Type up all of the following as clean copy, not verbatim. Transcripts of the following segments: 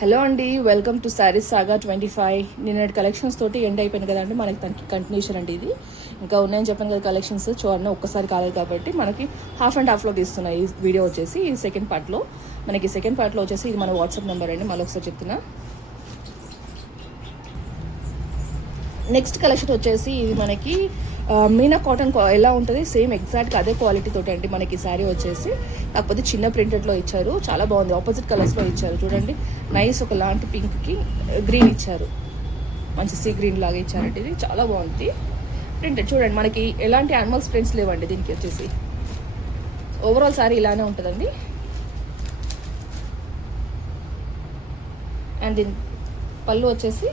Hello అండి, welcome to saris సాగా 25. నిన్నటి collections తోటి ఎండ్ అయిపోయింది కదండి. మనకి దానికి కంటిన్యూషన్ అండి ఇది. ఇంకా ఉన్నాయని చెప్పాను కదా కలెక్షన్స్. చూడండి, ఒక్కసారి కాలేదు కాబట్టి మనకి హాఫ్ అండ్ హాఫ్లో తీస్తున్నాయి ఈ వీడియో వచ్చేసి. ఈ సెకండ్ పార్ట్లో వచ్చేసి ఇది మన వాట్సాప్ నెంబర్ అండి. మళ్ళీ ఒకసారి చెప్తున్నా. నెక్స్ట్ కలెక్షన్ వచ్చేసి ఇది మనకి మీనా కాటన్ ఎలా ఉంటుంది సేమ్ ఎగ్జాక్ట్గా అదే క్వాలిటీ తోటి అండి మనకి శారీ వచ్చేసి. కాకపోతే చిన్న ప్రింటెడ్లో ఇచ్చారు, చాలా బాగుంది. ఆపోజిట్ కలర్స్లో ఇచ్చారు చూడండి. నైస్ ఒక లాంటి పింక్కి గ్రీన్ ఇచ్చారు, మంచి సీ గ్రీన్ లాగా ఇచ్చారండి. ఇది చాలా బాగుంది ప్రింటెడ్. చూడండి, మనకి ఎలాంటి యానిమల్స్ ప్రింట్స్ లేవండి దీనికి వచ్చేసి. ఓవరాల్ శారీ ఇలానే ఉంటుందండి. అండ్ దీని పళ్ళు వచ్చేసి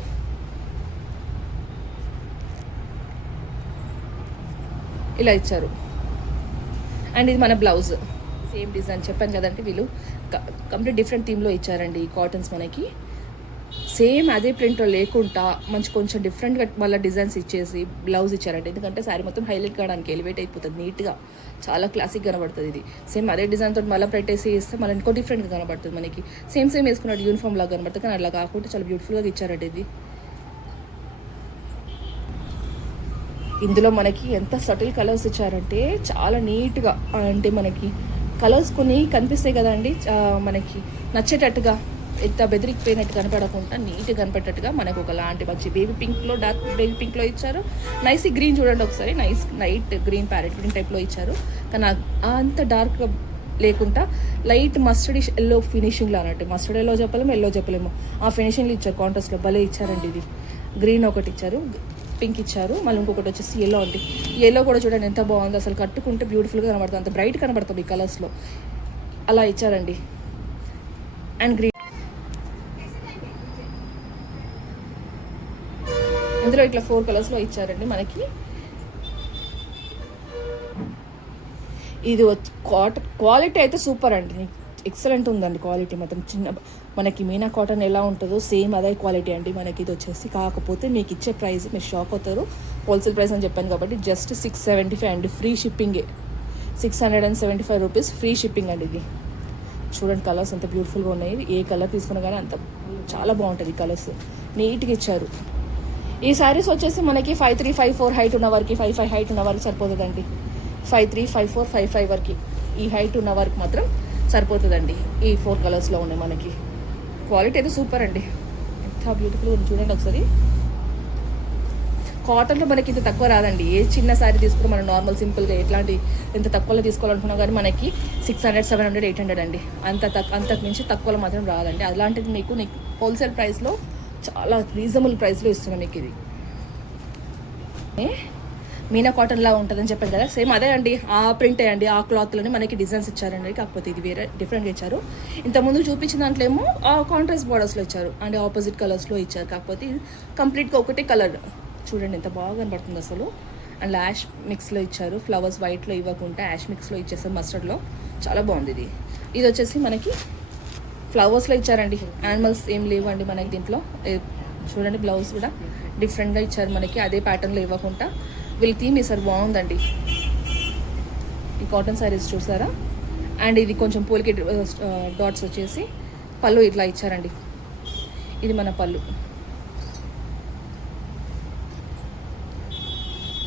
ఇలా ఇచ్చారు. అండ్ ఇది మన బ్లౌజ్ సేమ్ డిజైన్ చెప్పాను కదండి. వీళ్ళు కంప్లీట్ డిఫరెంట్ థీమ్లో ఇచ్చారండి ఈ కాటన్స్ మనకి. సేమ్ అదే ప్రింట్లో లేకుండా మంచి కొంచెం డిఫరెంట్గా మళ్ళీ డిజైన్స్ ఇచ్చేసి బ్లౌజ్ ఇచ్చారండి. ఎందుకంటే శారీ మొత్తం హైలైట్ కావడానికి ఎలివేట్ అయిపోతుంది, నీట్గా చాలా క్లాసిక్ కనబడుతుంది. ఇది సేమ్ అదే డిజైన్ తోటి మళ్ళీ పెట్టేసి ఇస్తే మళ్ళీ ఇంకో డిఫరెంట్గా కనబడుతుంది మనకి. సేమ్ వేసుకున్నట్టు యూనిఫామ్ లాగా కనబడుతుంది, కానీ అలా కాకుండా చాలా బ్యూటిఫుల్గా ఇచ్చారండి ఇది. ఇందులో మనకి ఎంత సటిల్ కలర్స్ ఇచ్చారంటే చాలా నీట్గా, అంటే మనకి కలర్స్ కొన్ని కనిపిస్తాయి కదండి మనకి నచ్చేటట్టుగా, ఎంత బెదిరికిపోయినట్టు కనపడకుండా నీట్గా కనపడేటట్టుగా మనకు ఒకలాంటి మంచి బేబీ పింక్లో, డార్క్ బేబీ పింక్లో ఇచ్చారు. నైస్ గ్రీన్ చూడండి ఒకసారి, లైట్ గ్రీన్ ప్యారెట్ గ్రీన్ టైప్లో ఇచ్చారు. కానీ అంత డార్క్గా లేకుండా లైట్ మస్టర్డ్ ఎల్లో ఫినిషింగ్లో అన్నట్టు. మస్టర్డ్ ఎల్లో చెప్పలేము ఆ ఫినిషింగ్లో ఇచ్చారు. కాంట్రాస్ట్లో భలే ఇచ్చారండి. ఇది గ్రీన్ ఒకటి ఇచ్చారు, పింక్ ఇచ్చారు, మళ్ళీ ఇంకొకటి వచ్చేసి ఎల్లో అండి. ఎల్లో కూడా చూడండి ఎంత బాగుంది అసలు. కట్టుకుంటే బ్యూటిఫుల్గా కనబడుతుంది, అంత బ్రైట్ కనబడుతుంది ఈ కలర్స్లో. అలా ఇచ్చారండి. అండ్ గ్రీన్ ఇందులో ఇట్లా 4 కలర్స్లో ఇచ్చారండి మనకి. ఇది క్వాలిటీ అయితే సూపర్ అండి, ఎక్సలెంట్ ఉందండి క్వాలిటీ మాత్రం. మనకి మీనా కాటన్ ఎలా ఉంటుందో సేమ్ అదే క్వాలిటీ అండి మనకి ఇది వచ్చేసి. కాకపోతే మీకు ఇచ్చే ప్రైస్ మీరు షాక్ అవుతారు. హోల్సేల్ ప్రైస్ అని చెప్పాను కాబట్టి జస్ట్ 675 అండి, ఫ్రీ షిప్పింగే. 675 రూపీస్ ఫ్రీ షిప్పింగ్ అండి ఇది. చూడండి కలర్స్ ఎంత బ్యూటిఫుల్గా ఉన్నాయి. ఏ కలర్ తీసుకున్నా కానీ అంత చాలా బాగుంటుంది. కలర్స్ నీట్గా ఇచ్చారు. ఈ శారీస్ వచ్చేసి మనకి 53, 54 హైట్ ఉన్న వారికి, 55 హైట్ ఉన్న వారికి సరిపోతుందండి. 53, 54, 55 వరకు ఈ హైట్ ఉన్న వారికి మాత్రం సరిపోతుందండి. ఈ 4 కలర్స్లో ఉన్నాయి మనకి. క్వాలిటీ అయితే సూపర్ అండి, ఎంత బ్యూటిఫుల్గా ఉంది చూడండి ఒకసారి. కాటన్లో మనకి ఇంత తక్కువ రాదండి. ఏ చిన్న శారీ తీసుకుని మనం నార్మల్ సింపుల్గా ఎంత తక్కువలో తీసుకోవాలనుకున్నా కానీ మనకి 600, 700, 800 అండి. అంతకు మించి తక్కువలో మాత్రం రాదండి. అలాంటిది మీకు హోల్సేల్ ప్రైస్లో చాలా రీజనబుల్ ప్రైస్లో ఇస్తున్నాం మీకు. ఇది మీనా కాటన్ లా ఉంటుందని చెప్పాను కదా, సేమ్ అదే అండి. ఆ ప్రింటే అండి, ఆ క్లాత్లోనే మనకి డిజైన్స్ ఇచ్చారండి. కాకపోతే ఇది వేరే డిఫరెంట్గా ఇచ్చారు. ఇంతకుముందు చూపించిన దాంట్లో ఏమో కాంట్రాస్ట్ బార్డర్స్లో ఇచ్చారు, అంటే ఆపోజిట్ కలర్స్లో ఇచ్చారు. కాకపోతే ఇది కంప్లీట్గా ఒకటే కలర్. చూడండి ఎంత బాగా కనబడుతుంది అసలు. అండ్ యాష్ మిక్స్లో ఇచ్చారు, ఫ్లవర్స్ వైట్లో ఇవ్వకుండా యాష్ మిక్స్లో ఇచ్చేసారు, మస్టర్డ్లో. చాలా బాగుంది ఇది. ఇది వచ్చేసి మనకి ఫ్లవర్స్లో ఇచ్చారండి. యానిమల్స్ ఏం లేవండి మనకి దీంట్లో. చూడండి బ్లౌజ్ కూడా డిఫరెంట్గా ఇచ్చారు మనకి, అదే ప్యాటర్న్లో ఇవ్వకుండా. వీళ్ళ థీమ్ ఈసారి బాగుందండి. ఈ కాటన్ శారీస్ చూసారా. అండ్ ఇది కొంచెం పోలికి డాట్స్ వచ్చేసి పళ్ళు ఇట్లా ఇచ్చారండి. ఇది మన పళ్ళు.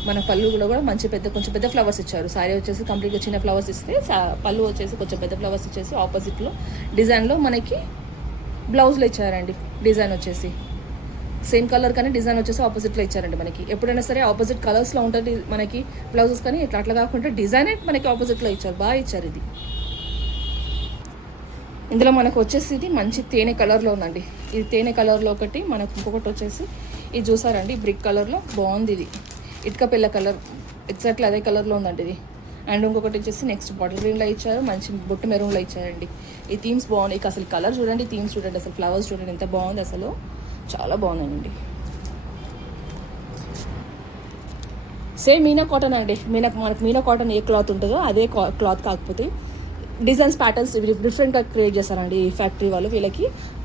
మన పళ్ళులో కూడా కొంచెం పెద్ద ఫ్లవర్స్ ఇచ్చారు. శారీ వచ్చేసి కంప్లీట్గా చిన్న ఫ్లవర్స్ ఇస్తే, పళ్ళు వచ్చేసి కొంచెం పెద్ద ఫ్లవర్స్ ఇచ్చేసి ఆపోజిట్లో డిజైన్లో మనకి బ్లౌజ్లో ఇచ్చారండి. డిజైన్ వచ్చేసి సేమ్ కలర్ కానీ డిజైన్ వచ్చేసి ఆపోజిట్లో ఇచ్చారండి మనకి. ఎప్పుడైనా సరే ఆపోజిట్ కలర్స్లో ఉంటుంది మనకి బ్లౌజెస్, కానీ అట్లా కాకుండా డిజైన్ మనకి ఆపోజిట్లో ఇచ్చారు, బాగా ఇచ్చారు ఇది. ఇందులో మనకు వచ్చేసి ఇది మంచి తేనె కలర్లో ఉందండి. ఇది తేనె కలర్లో ఒకటి, మనకు ఇంకొకటి వచ్చేసి ఇది చూసారండి బ్రిక్ కలర్లో బాగుంది. ఇది ఇటుక పిల్ల కలర్, ఎగ్జాక్ట్లీ అదే కలర్లో ఉందండి ఇది. అండ్ ఇంకొకటి వచ్చేసి నెక్స్ట్ బాటిల్ గ్రీన్లో ఇచ్చారు, మంచి బొట్టు మెరూన్లో ఇచ్చారండి. ఈ థీమ్స్ బాగున్నాయి. అసలు కలర్ చూడండి, థీమ్స్ చూడండి, అసలు ఫ్లవర్స్ చూడండి ఎంత బాగుంది అసలు, చాలా బాగుందండి. సేమ్ మీనా కాటన్ అండి. మనకు మీనా కాటన్ ఏ క్లాత్ ఉంటుందో అదే క్లాత్, కాకపోతే డిజైన్స్ ప్యాటర్న్స్ డిఫరెంట్గా క్రియేట్ చేస్తారండి ఈ ఫ్యాక్టరీ వాళ్ళు.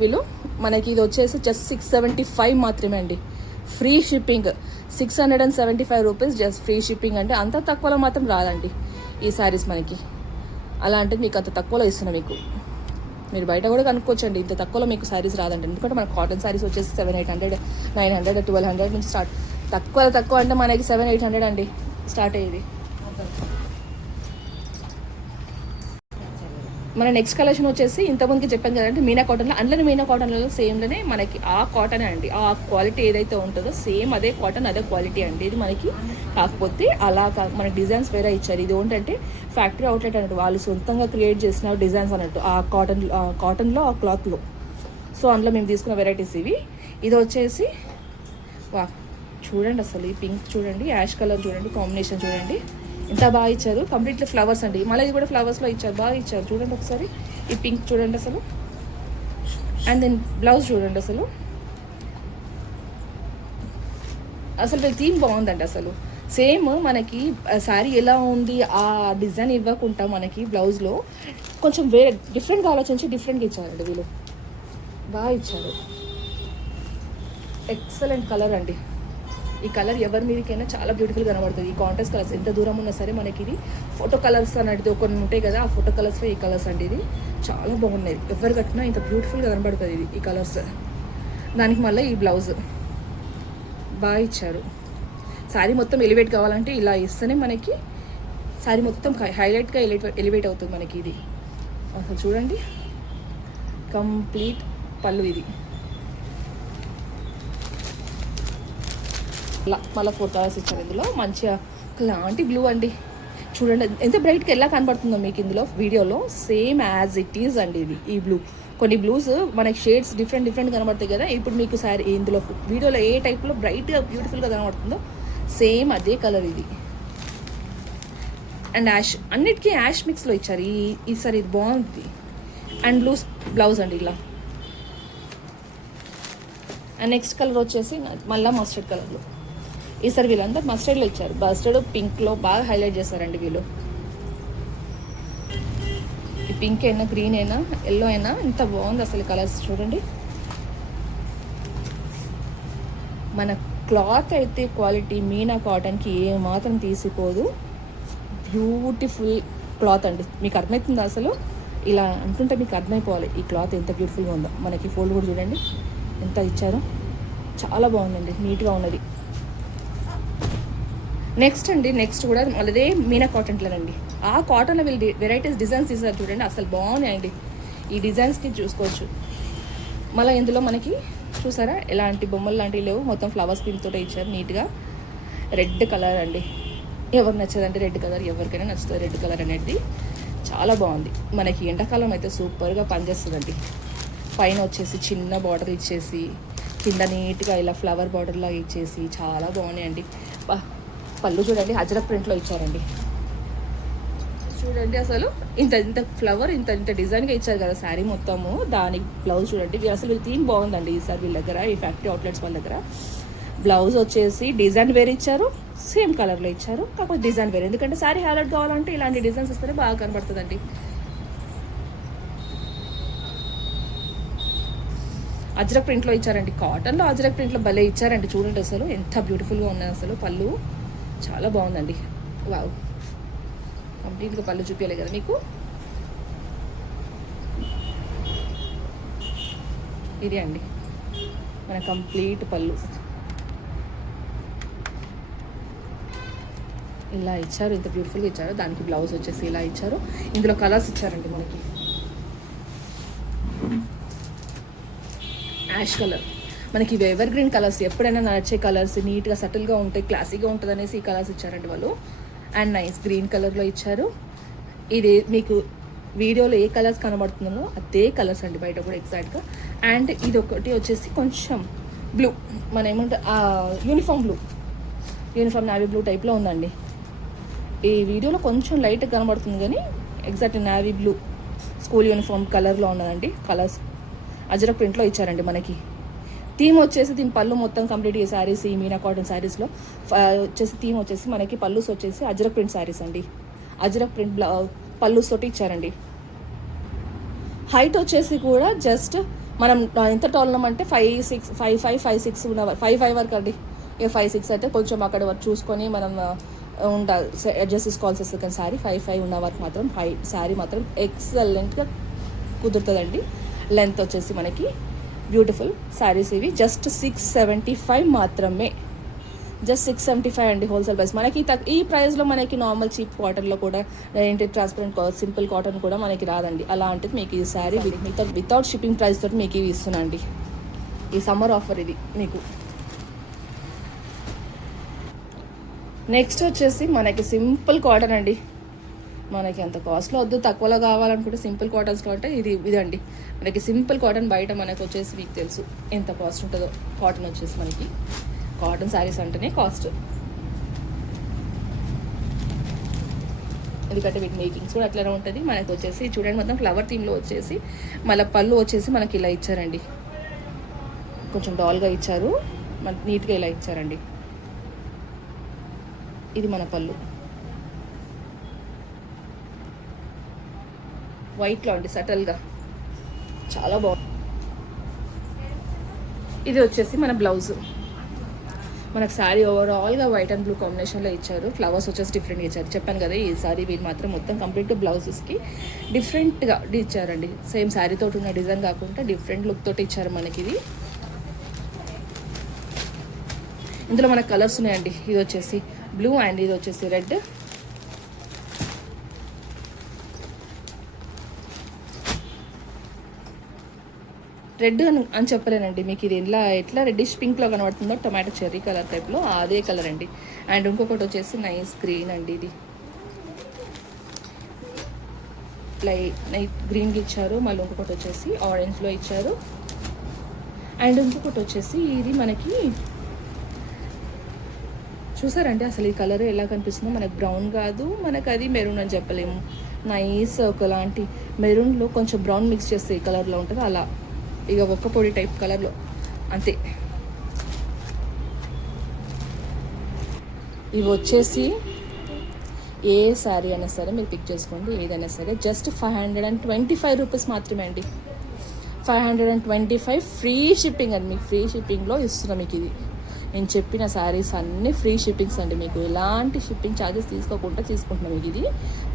వీళ్ళు మనకి ఇది వచ్చేసి జస్ట్ 675 మాత్రమే అండి, free shipping. 675 rupees just free shipping. అంటే అంత తక్కువలో మాత్రం రాదండి ఈ శారీస్ మనకి. అలా అంటే మీకు అంత తక్కువలో ఇస్తున్నా మీకు. మీరు బయట కూడా కనుక్కోవచ్చండి, ఇంత తక్కువలో మీకు శారీస్ రాదండి. ఎందుకంటే మనకు కాటన్ శారీస్ వచ్చేసి 700-800, 900, 1200 నుంచి స్టార్ట్. తక్కువ అంటే మనకి 700-800 అండి స్టార్ట్ అయ్యేది. మన నెక్స్ట్ కలెక్షన్ వచ్చేసి ఇంతకుముందుకి చెప్పాను కదంటే మీనా కాటన్లో, అందులోనే మీనా కాటన్లలో సేమ్లోనే మనకి ఆ కాటనే అండి, ఆ క్వాలిటీ ఏదైతే ఉంటుందో సేమ్ అదే కాటన్, అదే క్వాలిటీ అండి ఇది మనకి. కాకపోతే అలా మనకి డిజైన్స్ వేరే ఇచ్చారు. ఇది ఏంటంటే ఫ్యాక్టరీ అవుట్లెట్ అన్నట్టు, వాళ్ళు సొంతంగా క్రియేట్ చేసిన డిజైన్స్ అన్నట్టు ఆ కాటన్లో ఆ క్లాత్లో. సో అందులో మేము తీసుకున్న వెరైటీస్ ఇవి. ఇది వచ్చేసి వా చూడండి అసలు ఈ పింక్ చూడండి, యాష్ కలర్ చూడండి, కాంబినేషన్ చూడండి ఎంత బాగా ఇచ్చారు. కంప్లీట్లీ ఫ్లవర్స్ అండి, మళ్ళీ ఇది కూడా ఫ్లవర్స్లో ఇచ్చారు, బాగా ఇచ్చారు. చూడండి ఒకసారి ఈ పింక్ చూడండి అసలు. అండ్ దెన్ బ్లౌజ్ చూడండి అసలు వీళ్ళ థీమ్ బాగుందండి అసలు. సేమ్ మనకి శారీ ఎలా ఉంది ఆ డిజైన్ ఇవ్వకుండా మనకి బ్లౌజ్లో కొంచెం వేరే డిఫరెంట్గా ఆలోచించి డిఫరెంట్గా ఇచ్చారండి వీళ్ళు, బాగా ఇచ్చారు. ఎక్సలెంట్ కలర్ అండి, ఈ కలర్ ఎవరి మీదకైనా చాలా బ్యూటిఫుల్ కనబడుతుంది. ఈ కాంట్రాస్ట్ కలర్స్ ఎంత దూరం ఉన్నా సరే మనకి ఇది ఫోటో కలర్స్ అనేది కొన్ని ఉంటాయి కదా, ఆ ఫోటో కలర్స్లో ఈ కలర్స్ అండి ఇది చాలా బాగున్నాయి. ఎవరు కట్టినా ఇంత బ్యూటిఫుల్గా కనబడుతుంది ఇది, ఈ కలర్స్. దానికి మళ్ళీ ఈ బ్లౌజ్ బాగా ఇచ్చారు. శారీ మొత్తం ఎలివేట్ కావాలంటే ఇలా ఇస్తేనే మనకి శారీ మొత్తం హైలైట్గా ఎలివేట్ అవుతుంది మనకి ఇది. అసలు చూడండి కంప్లీట్ పళ్ళు ఇది. మళ్ళీ 4 కలర్స్ ఇచ్చారు ఇందులో. మంచిగా లాంటి బ్లూ అండి, చూడండి ఎంత బ్రైట్గా ఎలా కనబడుతుందో మీకు ఇందులో వీడియోలో. సేమ్ యాజ్ ఇట్ ఈజ్ అండి ఇది. ఈ బ్లూ కొన్ని బ్లూస్ మనకి షేడ్స్ డిఫరెంట్ కనబడతాయి కదా, ఇప్పుడు మీకు సారీ ఇందులో వీడియోలో ఏ టైప్లో బ్రైట్గా బ్యూటిఫుల్గా కనబడుతుందో సేమ్ అదే కలర్ ఇది. అండ్ యాష్, అన్నిటికీ యాష్ మిక్స్లో ఇచ్చారు ఈసారి, ఇది బాగుంది. అండ్ బ్లౌజ్ అండి ఇలా. అండ్ నెక్స్ట్ కలర్ వచ్చేసి మళ్ళీ మస్టర్డ్ కలర్లో. ఈసారి వీళ్ళందరూ మస్టర్డ్లో ఇచ్చారు, మస్టర్డ్ పింక్లో బాగా హైలైట్ చేశారండి వీళ్ళు. ఈ పింక్ అయినా గ్రీన్ అయినా ఎల్లో అయినా ఇంత బాగుంది అసలు కలర్స్ చూడండి. మన క్లాత్ అయితే క్వాలిటీ మీనా కాటన్కి ఏ మాత్రం తీసిపోదు, బ్యూటిఫుల్ క్లాత్ అండి. మీకు అర్థమవుతుంది అసలు, ఇలా అంటుంటే మీకు అర్థమైపోవాలి ఈ క్లాత్ ఎంత బ్యూటిఫుల్గా ఉందో. మనకి ఫోల్డ్ కూడా చూడండి ఎంత ఇచ్చారో, చాలా బాగుందండి, నీట్గా ఉన్నది. నెక్స్ట్ కూడా అదే మీనా కాటన్లోనండి. ఆ కాటన్లో వీళ్ళు వెరైటీస్ డిజైన్స్ తీసారు చూడండి, అసలు బాగున్నాయండి. ఈ డిజైన్స్కి చూసుకోవచ్చు. మళ్ళీ ఇందులో మనకి చూసారా ఎలాంటి బొమ్మలు లాంటివి లేవు, మొత్తం ఫ్లవర్స్ థీమ్తో ఇచ్చారు నీట్గా. రెడ్ కలర్ అండి, ఎవరు నచ్చదంటే రెడ్ కలర్, ఎవరికైనా నచ్చుతుంది రెడ్ కలర్ అనేది. చాలా బాగుంది, మనకి ఎండాకాలం అయితే సూపర్గా పనిచేస్తుందండి. పైన వచ్చేసి చిన్న బార్డర్ ఇచ్చేసి కింద నీట్గా ఇలా ఫ్లవర్ బార్డర్ లాగా ఇచ్చేసి చాలా బాగున్నాయండి. పళ్ళు చూడండి అజరక్ ప్రింట్లో ఇచ్చారండి. చూడండి అసలు ఇంత ఫ్లవర్ ఇంత డిజైన్గా ఇచ్చారు కదా శారీ మొత్తము. దానికి బ్లౌజ్ చూడండి, అసలు వీళ్ళ థీమ్ బాగుందండి ఈసారి వీళ్ళ దగ్గర, ఈ ఫ్యాక్టరీ అవుట్లెట్స్ వాళ్ళ దగ్గర. బ్లౌజ్ వచ్చేసి డిజైన్ వేరే ఇచ్చారు, సేమ్ కలర్లో ఇచ్చారు, కాకపోతే డిజైన్ వేరే. ఎందుకంటే శారీ హైలైట్ కావాలంటే ఇలాంటి డిజైన్స్ ఇస్తేనే బాగా కనబడుతుందండి. అజ్రక్ ప్రింట్లో ఇచ్చారండి, కాటన్లో అజ్రక్ ప్రింట్లో భలే ఇచ్చారండి. చూడండి అసలు ఎంత బ్యూటిఫుల్గా ఉన్నాయి అసలు. పళ్ళు చాలా బాగుందండి. వావ్, కంప్లీట్గా పళ్ళు చూపించలే కదా మీకు. ఇది అండి మన కంప్లీట్ పళ్ళు, ఇలా ఇచ్చారు, ఇంత బ్యూటిఫుల్గా ఇచ్చారు. దానికి బ్లౌజ్ వచ్చేసి ఇలా ఇచ్చారు. ఇందులో కలర్స్ ఇచ్చారండి మనకి. యాష్ కలర్, మనకి ఇవి ఎవర్ గ్రీన్ కలర్స్, ఎప్పుడైనా నడిచే కలర్స్, నీట్గా సటిల్గా ఉంటాయి, క్లాసీగా ఉంటుంది అనేసి ఈ కలర్స్ ఇచ్చారండి వాళ్ళు. అండ్ నైస్ గ్రీన్ కలర్లో ఇచ్చారు. ఇది మీకు వీడియోలో ఏ కలర్స్ కనబడుతుందో అదే కలర్స్ అండి బయట కూడా ఎగ్జాక్ట్గా. అండ్ ఇది ఒకటి వచ్చేసి కొంచెం బ్లూ, మన ఏమంటే యూనిఫామ్ నావీ బ్లూ టైప్లో ఉందండి. ఈ వీడియోలో కొంచెం లైట్గా కనబడుతుంది కానీ exact navy blue school uniform కలర్లో ఉన్నదండి. కలర్స్ అజరక్ ప్రింట్లో ఇచ్చారండి మనకి. థీమ్ వచ్చేసి దీని పళ్ళు మొత్తం కంప్లీట్ ఈ శారీస్, ఈ మీనా కాటన్ శారీస్లో వచ్చేసి థీమ్ వచ్చేసి మనకి పళ్ళుస్ వచ్చేసి అజరక్ ప్రింట్ శారీస్ అండి. అజరక్ ప్రింట్ పళ్ళుస్ తోటి ఇచ్చారండి. హైట్ వచ్చేసి కూడా జస్ట్ మనం ఎంత టాల్ ఉన్నామంటే 5'6" ఉన్న 5'5" వరకు అండి. ఇక 5'6" అంటే కొంచెం అక్కడ వరకు చూసుకొని మనం అడ్జస్ట్ చేసుకోవాల్సి వస్తుంది. కానీ శారీ 5'5" ఉన్న వరకు మాత్రం శారీ మాత్రం ఎక్సలెంట్గా కుదురుతుందండి. లెంత్ వచ్చేసి మనకి బ్యూటిఫుల్ శారీస్ ఇవి. జస్ట్ 675 మాత్రమే, జస్ట్ 675 అండి హోల్సేల్ ప్రైస్. మనకి ఈ ప్రైస్లో మనకి నార్మల్ చీప్ కాటన్లో కూడా ఏంటి ట్రాన్స్పరెంట్ సింపుల్ కాటన్ కూడా మనకి రాదండి. అలాంటిది మీకు ఈ శారీ వితౌట్ షిప్పింగ్ ప్రైస్ తోటి మీకు ఇవి ఇస్తున్నాండి. ఈ సమ్మర్ ఆఫర్ ఇది మీకు. నెక్స్ట్ వచ్చేసి మనకి సింపుల్ కాటన్ అండి. మనకి అంత కాస్ట్లో వద్దు, తక్కువలో కావాలనుకుంటే సింపుల్ కాటన్స్లో అంటే ఇదండి మనకి సింపుల్ కాటన్. బయట మనకు వచ్చేసి మీకు తెలుసు ఎంత కాస్ట్ ఉంటుందో. కాటన్ వచ్చేసి మనకి కాటన్ శారీస్ అంటేనే కాస్ట్, ఎందుకంటే వీటి మేకింగ్స్ కూడా అట్లనే ఉంటుంది. మనకు వచ్చేసి చూడండి మొత్తం ఫ్లవర్ థీమ్లో వచ్చేసి మళ్ళీ పళ్ళు వచ్చేసి మనకి ఇలా ఇచ్చారండి, కొంచెం డాల్గా ఇచ్చారు, మనకి నీట్గా ఇలా ఇచ్చారండి. ఇది మన పళ్ళు వైట్లో అండి, సటల్గా చాలా బాగుంది. ఇది వచ్చేసి మన బ్లౌజ్. మనకు శారీ ఓవరాల్గా వైట్ అండ్ బ్లూ కాంబినేషన్లో ఇచ్చారు. ఫ్లవర్స్ వచ్చేసి డిఫరెంట్గా ఇచ్చారు. చెప్పాను కదా ఈ శారీ వీళ్ళు మాత్రం మొత్తం కంప్లీట్ బ్లౌజెస్కి డిఫరెంట్గా ఇచ్చారండి. సేమ్ శారీతో ఉన్న డిజైన్ కాకుండా డిఫరెంట్ లుక్ తోటి ఇచ్చారు మనకి. ఇది ఇందులో మనకు కలర్స్ ఉన్నాయండి. ఇది వచ్చేసి బ్లూ అండ్ ఇది వచ్చేసి రెడ్. రెడ్ అని చెప్పలేనండి మీకు, ఇది ఎట్లా రెడ్డిష్ పింక్లో కనబడుతుందో టొమాటో చెర్రీ కలర్ టైప్లో అదే కలర్ అండి. అండ్ ఇంకొకటి వచ్చేసి నైస్ గ్రీన్ అండి. ఇది నైట్ గ్రీన్కి ఇచ్చారు. మళ్ళీ ఇంకొకటి వచ్చేసి ఆరెంజ్లో ఇచ్చారు. అండ్ ఇంకొకటి వచ్చేసి ఇది మనకి చూసారంటే అసలు ఈ కలర్ ఎలా కనిపిస్తుందో. మనకు బ్రౌన్ కాదు, మనకు అది మెరూన్ అని చెప్పలేము. నైస్ ఒకలాంటి మెరూన్లో కొంచెం బ్రౌన్ మిక్స్ చేస్తే ఈ కలర్లో ఉంటుంది. అలా ఇక ఒక్క పొడి టైప్ కలర్లో అంతే. ఇవి వచ్చేసి ఏ శారీ అయినా సరే మీరు పిక్ చేసుకోండి, ఏదైనా సరే జస్ట్ 525 రూపీస్ మాత్రమే అండి. 525 ఫ్రీ షిప్పింగ్ అండి. మీకు ఫ్రీ షిప్పింగ్లో ఇస్తున్నాం మీకు ఇది. నేను చెప్పిన శారీస్ అన్నీ ఫ్రీ షిప్పింగ్స్ అండి. మీకు ఎలాంటి షిప్పింగ్ ఛార్జెస్ తీసుకోకుండా తీసుకుంటున్నాం మీకు ఇది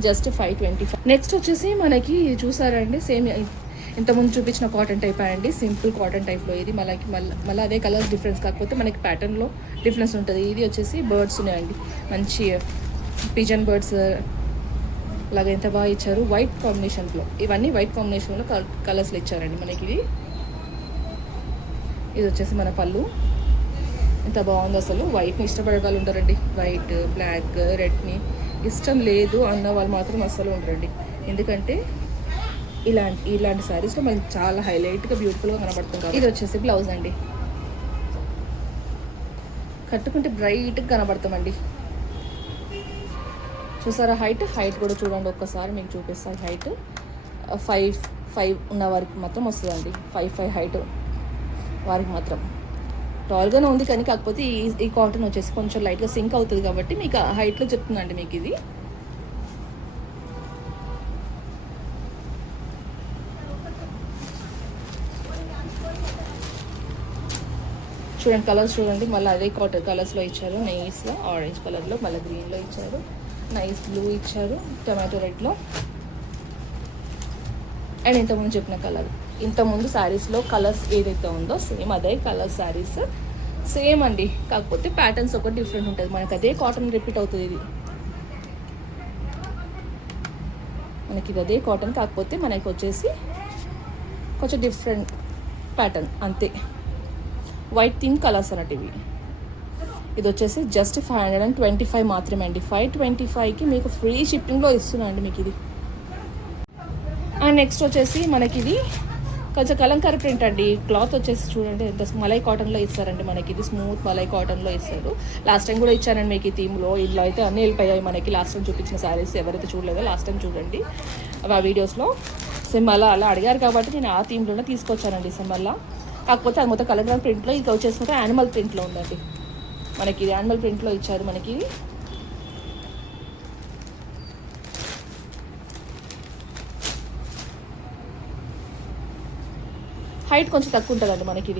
జస్ట్ 525. నెక్స్ట్ వచ్చేసి మనకి చూసారండి సేమ్ ఇంతకుముందు చూపించిన కాటన్ టైప్ అండి, సింపుల్ కాటన్ టైప్లో. ఇది మళ్ళీ అదే కలర్స్ డిఫరెన్స్, కాకపోతే మనకి ప్యాటర్న్లో డిఫరెన్స్ ఉంటుంది. ఇది వచ్చేసి బర్డ్స్ ఉన్నాయండి, మంచి పిజన్ బర్డ్స్ లాగా ఎంత బాగా ఇచ్చారు. వైట్ కాంబినేషన్లో, ఇవన్నీ వైట్ కాంబినేషన్లో కలర్స్లో ఇచ్చారండి మనకి. ఇది వచ్చేసి మన పళ్ళు. ఎంత బాగుంది అసలు. వైట్ని ఇష్టపడే వాళ్ళు ఉంటారండి. వైట్, బ్లాక్, రెడ్ని ఇష్టం లేదు అన్న వాళ్ళు మాత్రం అస్సలు ఉంటారండి. ఎందుకంటే ఇలాంటి శారీస్లో మనకి చాలా హైలైట్గా బ్యూటిఫుల్గా కనబడుతుంది. ఇది వచ్చేసి బ్లౌజ్ అండి. కట్టుకుంటే బ్రైట్గా కనబడతామండి. చూసారా హైట్ కూడా చూడండి ఒక్కసారి మీకు చూపిస్తాను. హైట్ 5'5" ఉన్న వారికి మాత్రం వస్తుందండి. 5'5" హైట్ వారికి మాత్రం టాల్గానే ఉంది. కానీ కాకపోతే ఈ కాటన్ వచ్చేసి కొంచెం లైట్గా సింక్ అవుతుంది కాబట్టి మీకు హైట్లో చెప్తుందండి మీకు ఇది. చూడండి కలర్స్ చూడండి. మళ్ళీ అదే కాటన్ కలర్స్లో ఇచ్చారు. నైస్గా ఆరెంజ్ కలర్లో, మళ్ళీ గ్రీన్లో ఇచ్చారు, నైస్ బ్లూ ఇచ్చారు, టొమాటో రెడ్లో. అండ్ ఇంతకుముందు చెప్పిన కలర్, ఇంతకుముందు శారీస్లో కలర్స్ ఏదైతే ఉందో సేమ్ అదే కలర్ శారీస్ సేమ్ అండి. కాకపోతే ప్యాటర్న్స్ ఒకటి డిఫరెంట్ ఉంటుంది. మనకి అదే కాటన్ రిపీట్ అవుతుంది. ఇది అదే కాటన్, కాకపోతే మనకి వచ్చేసి కొంచెం డిఫరెంట్ ప్యాటర్న్ అంతే. వైట్ థీమ్ కలర్స్ అన్నట్టు ఇవి. ఇది వచ్చేసి జస్ట్ 525 మాత్రమే అండి. 525కి మీకు ఫ్రీ షిప్పింగ్లో ఇస్తున్నాను అండి మీకు ఇది. అండ్ నెక్స్ట్ వచ్చేసి మనకి ఇది కొంచెం కలంకారీ ప్రింట్ అండి. క్లాత్ వచ్చేసి చూడండి ఎంత మలై కాటన్లో ఇస్తారండి మనకి. ఇది స్మూత్ మలై కాటన్లో ఇస్తారు. లాస్ట్ టైం కూడా ఇచ్చానండి మీకు ఈ థీమ్లో. ఇందులో అయితే అన్నీ వెళ్ళిపోయాయి మనకి. లాస్ట్ టైం చూపించిన శారీస్ ఎవరైతే చూడలేదో లాస్ట్ టైం చూడండి ఆ వీడియోస్లో. సేమ్ అలా అడిగారు కాబట్టి నేను ఆ థీమ్లోనే తీసుకొచ్చానండి. సేమ్ అలా కాకపోతే అది మొత్తం కలంకారీ ప్రింట్లో, ఇది వచ్చేసి యానిమల్ ప్రింట్లో ఉందండి మనకి. ఇది యానిమల్ ప్రింట్లో ఇచ్చారు మనకి. హైట్ కొంచెం తక్కువ ఉంటుందండి మనకి.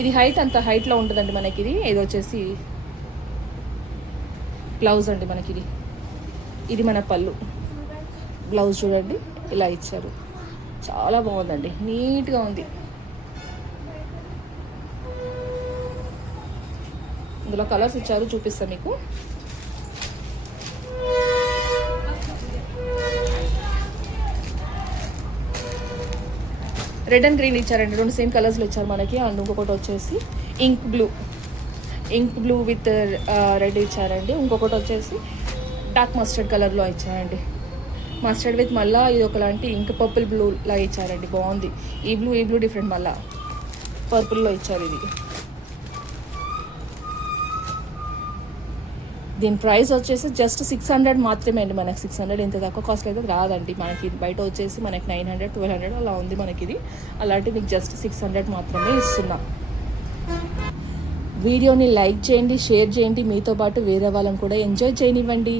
ఇది హైట్ అంత హైట్లో ఉంటుందండి మనకి. ఇది వచ్చేసి బ్లౌజ్ అండి మనకి. ఇది ఇది మన పళ్ళు. బ్లౌజ్ చూడండి ఇలా ఇచ్చారు, చాలా బాగుందండి, నీట్గా ఉంది. ఇందులో కలర్స్ ఇచ్చారు, చూపిస్తాను మీకు. రెడ్ అండ్ గ్రీన్ ఇచ్చారండి, 2 సేమ్ కలర్స్లో ఇచ్చారు మనకి. అండ్ ఇంకొకటి వచ్చేసి ఇంక్ బ్లూ విత్ రెడ్ ఇచ్చారండి. ఇంకొకటి వచ్చేసి డార్క్ మస్టర్డ్ కలర్లో ఇచ్చారండి. మస్టర్డ్ విత్ మళ్ళీ ఇది ఒకలాంటి ఇంక్ పర్పుల్ బ్లూ లా ఇచ్చారండి, బాగుంది. ఈ బ్లూ డిఫరెంట్, మళ్ళీ పర్పుల్లో ఇచ్చారు ఇది. దీని ప్రైస్ వచ్చేసి జస్ట్ 600 మాత్రమే అండి. మనకి 600 ఇంత తక్కువ కాస్ట్ అయితే రాదండి మనకి. బయట వచ్చేసి మనకి 900, 1200 అలా ఉంది మనకి ఇది. అలాంటి మీకు జస్ట్ 600 మాత్రమే ఇస్తున్నాం. వీడియోని లైక్ చేయండి, షేర్ చేయండి, మీతో పాటు వేరే వాళ్ళని కూడా ఎంజాయ్ చేయనివ్వండి.